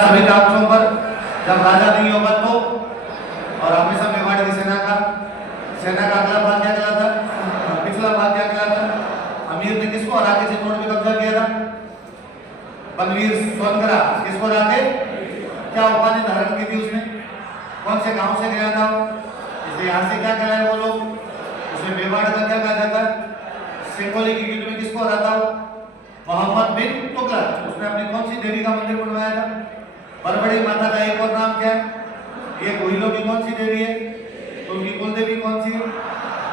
सभी टापुओं पर जब राजा नहीं होगा तो, और हमेशा मेवाड़ की सेना का अगला भाग क्या कहलाता, पिछला भाग क्या कहलाता। अमीर ने किसको हरा के चित्तौड़ में कब्जा किया था? बनवीर सोनकरा। किसको हरा के? क्या उपाधि धारण की थी उसने? कौन से गांव से गया था? इसलिए यहाँ से क्या कहलाए वो लोग? उसमें मेवाड़ का क्या कहा जाता है? सिंगोली की युद्ध में किसको हरा था? मोहम्मद बिन तुगलक। उसने अपनी कौन सी देवी का मंदिर बनवाया था? बरबड़ी माता का एक और नाम क्या है? ये कोहिलों की कौन सी देवी है? तो उनकी कुल देवी कौन सी है?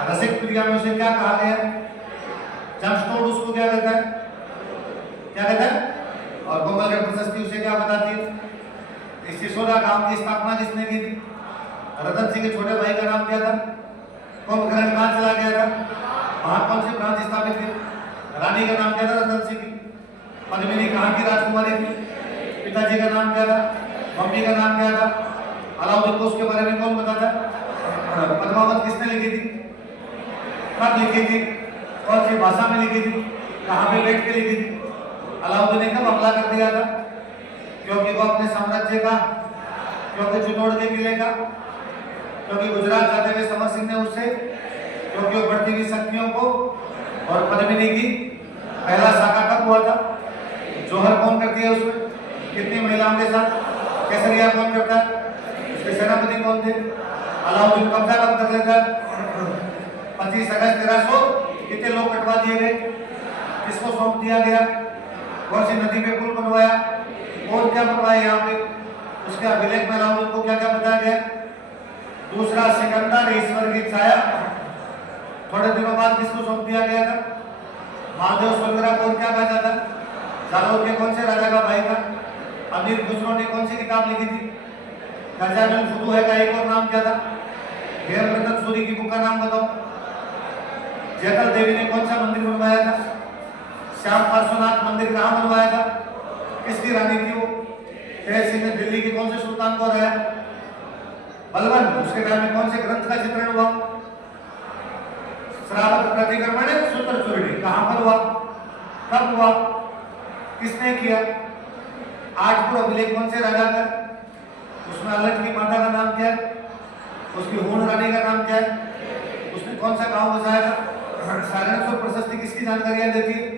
रसिक प्रिया में उसे क्या कहा गया? जमस्टोड उसको क्या कहता है? क्या कहता है? और कोमलगढ़ प्रशस्ति उसे क्या बताती है? इस सिसोदा गांव की स्थापना किसने की थी? रतन सिंह के छोटे भाई का नाम क्या था? कुंभकर्ण कहाँ चला गया था? वहां कौन सी ब्रांच स्थापित थी? रानी का नाम क्या था? रतन सिंह की। पद्मिनी कहाँ की राजकुमारी थी? पिताजी का नाम क्या था? मम्मी का नाम क्या था? अलाउद्दीन को उसके बारे में कौन बताता है? पद्मावत किसने लिखी थी? कब लिखी थी? कौन सी भाषा में लिखी थी? कहाँ पे बैठ के लिखी थी? अलाउद्दीन ने कब हमला कर दिया था? क्योंकि वो अपने साम्राज्य का, क्योंकि चित्तौड़ के किले का, क्योंकि गुजरात जाते हुए समर सिंह ने उससे, क्योंकि वो बढ़ती हुई शक्तियों को, और पद्मिनी की पहला साका कब हुआ था? जोहर कौन करती है उसमें? कितनी महिलाओं के साथ? केसरिया कौन करता है? उसके सेनापति कौन थे? अलाउद्दीन कब्जा कब कर लेता है? 25 अगस्त 1300। कितने लोग कटवा दिए गए? किसको सौंप दिया गया? कौन सी नदी पे पुल बनवाया? और क्या बनवाया यहाँ पे? उसके अभिलेख में अलाउद्दीन को क्या क्या बताया गया? दूसरा सिकंदर ईश्वर की छाया थोड़े दिनों बाद किसको सौंप दिया गया था? महादेव सोनकरा को क्या कहा जाता है? जालौर के कौन से राजा का भाई था? अमीर खुसरो ने कौन सी किताब लिखी थी? खजानुल फुतूह का एक और नाम क्या था? हेमचंद्र सूरी की बुक का नाम बताओ। जयकल देवी ने कौन सा मंदिर बनवाया था? श्याम पार्श्वनाथ मंदिर कहाँ बनवाया था? किसकी रानी थी वो? तेज सिंह ने दिल्ली के कौन से सुल्तान को हराया? बलबन। उसके टाइम में कौन से ग्रंथ का चित्रण हुआ? श्रावक प्रतिक्रमण सूत्र चूरणी कहाँ पर हुआ? कब हुआ? किसने किया? आठपुर अभिलेख कौन से राजा का? उसमें अलट की माता का नाम क्या है? उसकी हूण रानी का नाम क्या है? उसने कौन सा गांव बसाया था? सारनाथ प्रशस्ति किसकी जानकारियां देती है?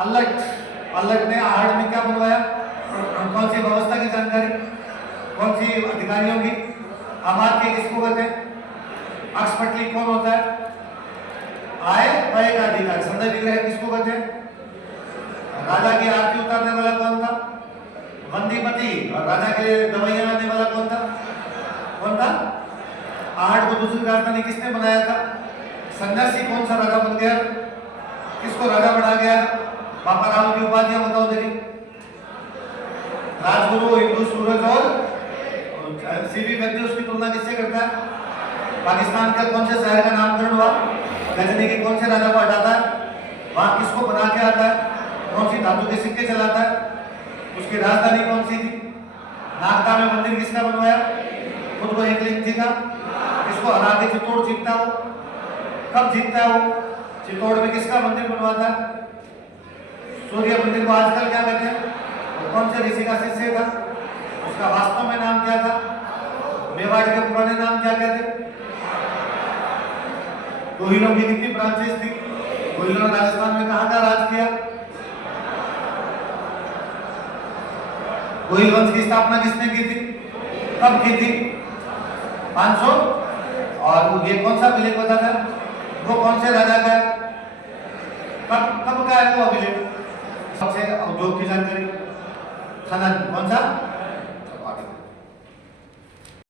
अलट ने आहड़ में क्या बनवाया? कौन सी व्यवस्था की जानकारी? कौन सी अधिकारियों की? अमात्य किसको कहते हैं? अक्षपटली कौन होता है? आय व्यय का अधिकार। संध्या विग्रह किसको कहते हैं? राजा की आरती उतारने वाला कौन था? बंदीपति। और राजा के लिए दवाइयां लाने वाला कौन था? कौन था? आहड़ को दूसरी राजधानी किसने बनाया था? सन्यासी कौन सा राजा बन गया? किसको राजा बना गया? बाबा राव की उपाधियां बताओ देखिए। राजगुरु, हिंदू सूरज और सीवी गद्दी उसकी तुलना किससे करता है? पाकिस्तान के कौन से शहर का नामकरण हुआ? गजनी के कौन से राजा को हटाता है? वहां किसको बना के आता है? कौन सी धातु के सिक्के चलाता है? उसकी राजधानी कौन सी थी? नागदा में मंदिर किसका बनवाया? खुद को एक लिंग जी का। किसको हरा के चित्तौड़ जीतता हो? कब जीतता है वो? चित्तौड़ में किसका मंदिर बनवाता है? सूर्य मंदिर को आजकल क्या कहते हैं? कौन से ऋषि का शिष्य था? उसका वास्तव में नाम क्या था? मेवाड़ के पुराने नाम क्या कहते? कोहिलों की कितनी ब्रांचेस थी? कोहिलों ने राजस्थान में कहां का राज किया? कोहिल वंश की स्थापना किसने की थी? कब की थी? 500। और ये कौन सा अभिलेख बताता है? वो कौन से राजा का है? कब का है वो अभिलेख? सबसे उद्योग की जानकारी। खनन कौन सा?